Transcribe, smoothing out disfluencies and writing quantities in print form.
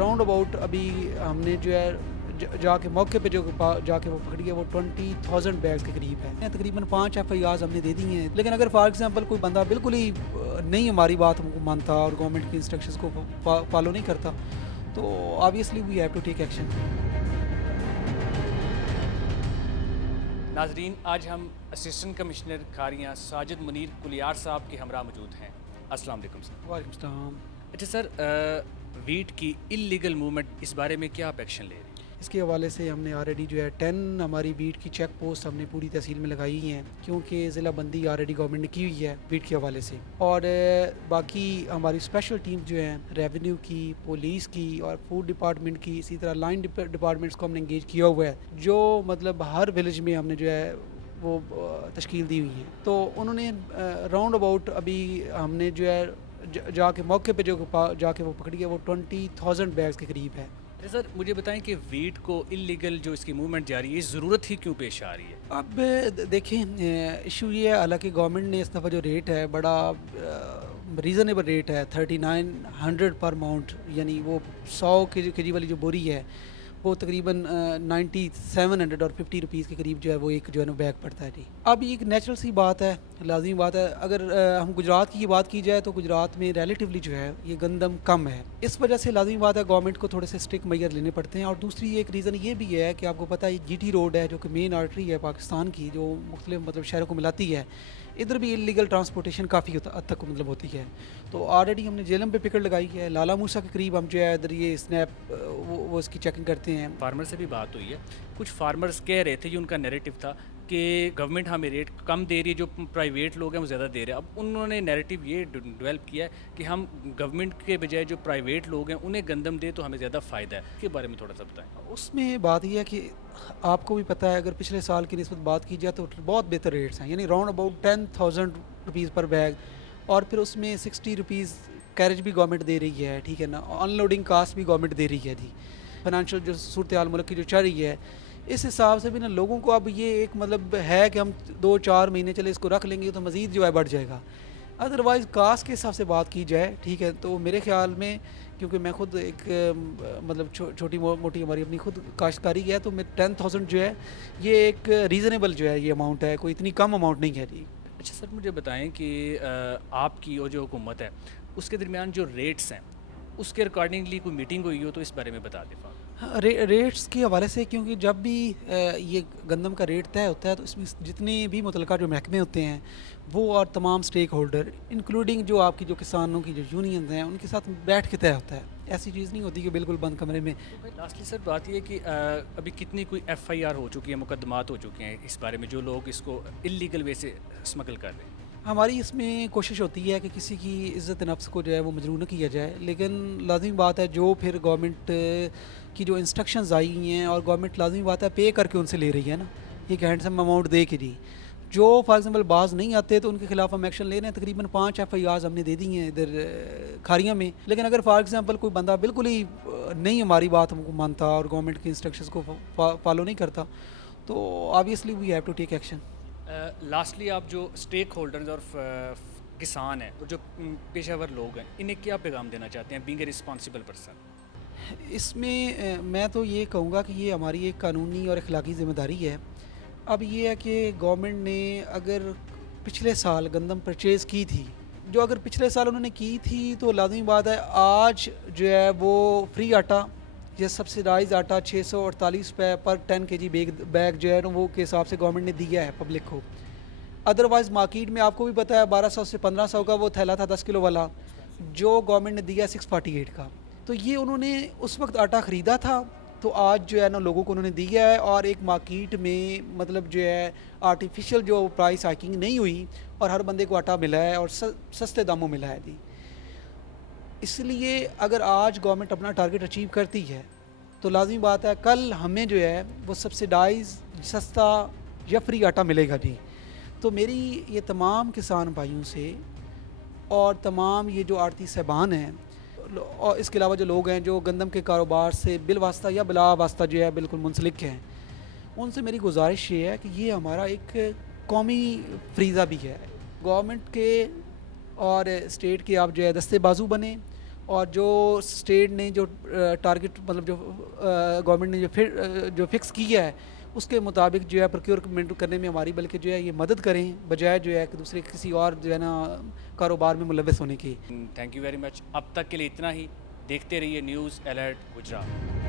Round about अभी हमने जो है जाके मौके पे जो जाके वो पकड़ी है वो 20,000 बैग्स के करीब है। तकरीबन 5 FIRs हमने दे दी हैं। लेकिन अगर फॉर एग्जांपल कोई बंदा बिल्कुल ही नहीं हमारी बात मानता और गवर्नमेंट की इंस्ट्रक्शंस को फॉलो नहीं करता तो obviously we have to take action. नाजरीन, आज हम असिस्टेंट कमिश्नर खारियाँ साजिद मुनीर कुलियार साहब के हमरा मौजूद हैं। अस्सलाम वालेकुम सर। वालेकुम सलाम। अच्छा सर, वीट की इलीगल मूवमेंट, इस बारे में क्या आप एक्शन ले रहे हैं? इसके हवाले से हमने ऑलरेडी जो है 10 हमारी वीट की चेक पोस्ट हमने पूरी तहसील में लगाई हैं, क्योंकि ज़िला बंदी ऑलरेडी गवर्नमेंट ने की हुई है वीट के हवाले से। और बाकी हमारी स्पेशल टीम जो हैं रेवेन्यू की, पुलिस की और फूड डिपार्टमेंट की, इसी तरह लाइन डिपार्टमेंट्स को हमने इंगेज किया हुआ है, जो मतलब हर विलेज में हमने जो है वो तश्कील दी हुई है। तो उन्होंने राउंड अबाउट अभी हमने जो है जाके मौके पे जो जाके वो पकड़ी है वो 20,000 बैग्स के करीब है। अच्छा सर, मुझे बताएं कि वीट को इलीगल जो इसकी मूवमेंट जारी है, ज़रूरत ही क्यों पेश आ रही है? अब देखें, इशू ये है, हालांकि गवर्नमेंट ने इस दफ़ा जो रेट है बड़ा रीज़नेबल रेट है, 3900 पर माउंट, यानी वो 100 केजी वाली जो बोरी है वो तकरीबन 9700 और 50 रुपीज़ के करीब जो है वो एक जो है ना बैग पड़ता है जी। अब ये एक नेचुरल सी बात है, लाजमी बात है। अगर हम गुजरात की बात की जाए तो गुजरात में रिलेटिवली जो है ये गंदम कम है, इस वजह से लाजमी बात है गवर्नमेंट को थोड़े से स्ट्रिक्ट मेजर लेने पड़ते हैं। और दूसरी एक रीज़न ये भी है कि आपको पता है GT रोड है जो कि मेन आर्टरी है पाकिस्तान की, जो मुख्तलिफ मतलब शहरों को मिलाती है, इधर भी इलीगल ट्रांसपोर्टेशन काफ़ी हद तक मतलब होती है। तो ऑलरेडी हमने जेलम पे पिकट लगाई है, लाला मूसा के करीब हम जो है इधर ये स्नैप वो इसकी चेकिंग करते हैं। फार्मर से भी बात हुई है, कुछ फार्मर्स कह रहे थे, जो उनका नैरेटिव था कि गवर्नमेंट हमें रेट कम दे रही है, जो प्राइवेट लोग हैं वो ज़्यादा दे रहे हैं। अब उन्होंने नैरेटिव ये डेवलप किया है कि हम गवर्नमेंट के बजाय जो प्राइवेट लोग हैं उन्हें गंदम दे तो हमें ज़्यादा फ़ायदा है। इसके बारे में थोड़ा सा बताएं। उसमें बात यह है कि आपको भी पता है, अगर पिछले साल की निस्बत बात की जाए तो बहुत बेहतर रेट्स हैं, यानी राउंड अबाउट 10,000 रुपीज़ पर बैग, और फिर उसमें 60 रुपीज़ कैरेज भी गवर्नमेंट दे रही है, ठीक है ना, अनलोडिंग कास्ट भी गवर्नमेंट दे रही है जी। फाइनेंशियल जो सूरत हाल मुल्क की जो चल रही है, इस हिसाब से भी ना लोगों को अब ये एक मतलब है कि हम 2-4 महीने चले इसको रख लेंगे तो मज़ीद जो है बढ़ जाएगा। अदरवाइज़ कास्ट के हिसाब से बात की जाए, ठीक है, तो मेरे ख्याल में, क्योंकि मैं खुद एक मतलब छोटी मोटी हमारी अपनी खुद काश्तकारी है, तो मैं 10,000 जो है ये एक रीज़नेबल जो है ये अमाउंट है, कोई इतनी कम अमाउंट नहीं है जी। अच्छा सर, मुझे बताएं कि आपकी और जो हुकूमत है उसके दरमियान जो रेट्स हैं उसके अकॉर्डिंगली कोई मीटिंग हुई हो तो इस बारे में बता दें। हाँ, रेट्स के हवाले से, क्योंकि जब भी ये गंदम का रेट तय होता है तो इसमें जितने भी मुतलका जो महकमे होते हैं वो और तमाम स्टेक होल्डर इंक्लूडिंग जो आपकी जो किसानों की जो यूनियंस हैं उनके साथ बैठ के तय होता है। ऐसी चीज़ नहीं होती कि बिल्कुल बंद कमरे में। लास्टली सर बात ये है कि अभी कितनी कोई FIR हो चुकी है, मुकदमात हो चुके हैं इस बारे में, जो लोग इसको इलीगल वे से स्मगल कर रहे हैं? हमारी इसमें कोशिश होती है कि किसी की इज़्ज़त नफ्स को जो है वो मजरूह न किया जाए, लेकिन लाजमी बात है जो फिर गवर्नमेंट की जो इंस्ट्रक्शंस आई हैं और गवर्नमेंट लाजमी बात है पे करके उनसे ले रही है ना, एक हैंडसम अमाउंट दे के जी, जो फॉर एग्जांपल बाज नहीं आते तो उनके खिलाफ हम एक्शन ले रहे हैं। तकरीबन 5 FIRs हमने दे दी हैं इधर खारियाँ में। लेकिन अगर फॉर एग्जांपल कोई बंदा बिल्कुल ही नहीं हमारी बात हमको मानता और गवर्नमेंट की इंस्ट्रक्शंस को फॉलो नहीं करता तो obviously we have to take action. Lastly आप जो स्टेक होल्डर्स और किसान हैं और जो पेशेवर लोग हैं, इन्हें क्या पैगाम देना चाहते हैं बीइंग ए रिस्पॉन्सिबल पर्सन? इसमें मैं तो ये कहूँगा कि ये हमारी एक कानूनी और अखलाकी ज़िम्मेदारी है। अब ये है कि गवर्नमेंट ने अगर पिछले साल गंदम परचेज़ की थी, जो अगर पिछले साल उन्होंने की थी तो लाजमी बात है आज जो है वो फ्री आटा या सब्सिडाइज आटा 648 रुपये पर 10 kg बैग जो है ना वो के हिसाब से गवर्नमेंट ने दिया है पब्लिक को। अदरवाइज़ मार्केट में आपको भी पता है 1200 से 1500 का वो थैला था 10 किलो वाला, जो गवर्नमेंट ने दिया 648 का। तो ये उन्होंने उस वक्त आटा ख़रीदा था तो आज जो है ना लोगों को उन्होंने दिया है, और एक मार्केट में मतलब जो है आर्टिफिशियल जो प्राइस हाइकिंग नहीं हुई और हर बंदे को आटा मिला है और सस्ते दामों मिला है जी। इसलिए अगर आज गवर्नमेंट अपना टारगेट अचीव करती है तो लाजमी बात है कल हमें जो है वो सब्सिडाइज सस्ता या फ्री आटा मिलेगा जी। तो मेरी ये तमाम किसान भाइयों से और तमाम ये जो आड़ती साहबान हैं और इसके अलावा जो लोग हैं जो गंदम के कारोबार से बिल वास्ता या बिला वास्ता जो है बिल्कुल मुंसलिक हैं, उनसे मेरी गुजारिश ये है कि ये हमारा एक कौमी फरीज़ा भी है। गवर्नमेंट के और स्टेट के आप जो है दस्ते बाजू बने اور جو اسٹیٹ نے جو ٹارگٹ مطلب جو گورنمنٹ نے جو فکس کیا ہے اس کے مطابق جو ہے پروکیورمنٹ کرنے میں ہماری بلکہ جو ہے یہ مدد کریں بجائے جو ہے کہ دوسرے کسی اور جو ہے نا کاروبار میں ملوث ہونے کی. Thank you very much. اب تک کے لیے اتنا ہی. دیکھتے رہیے نیوز الرٹ گجرات.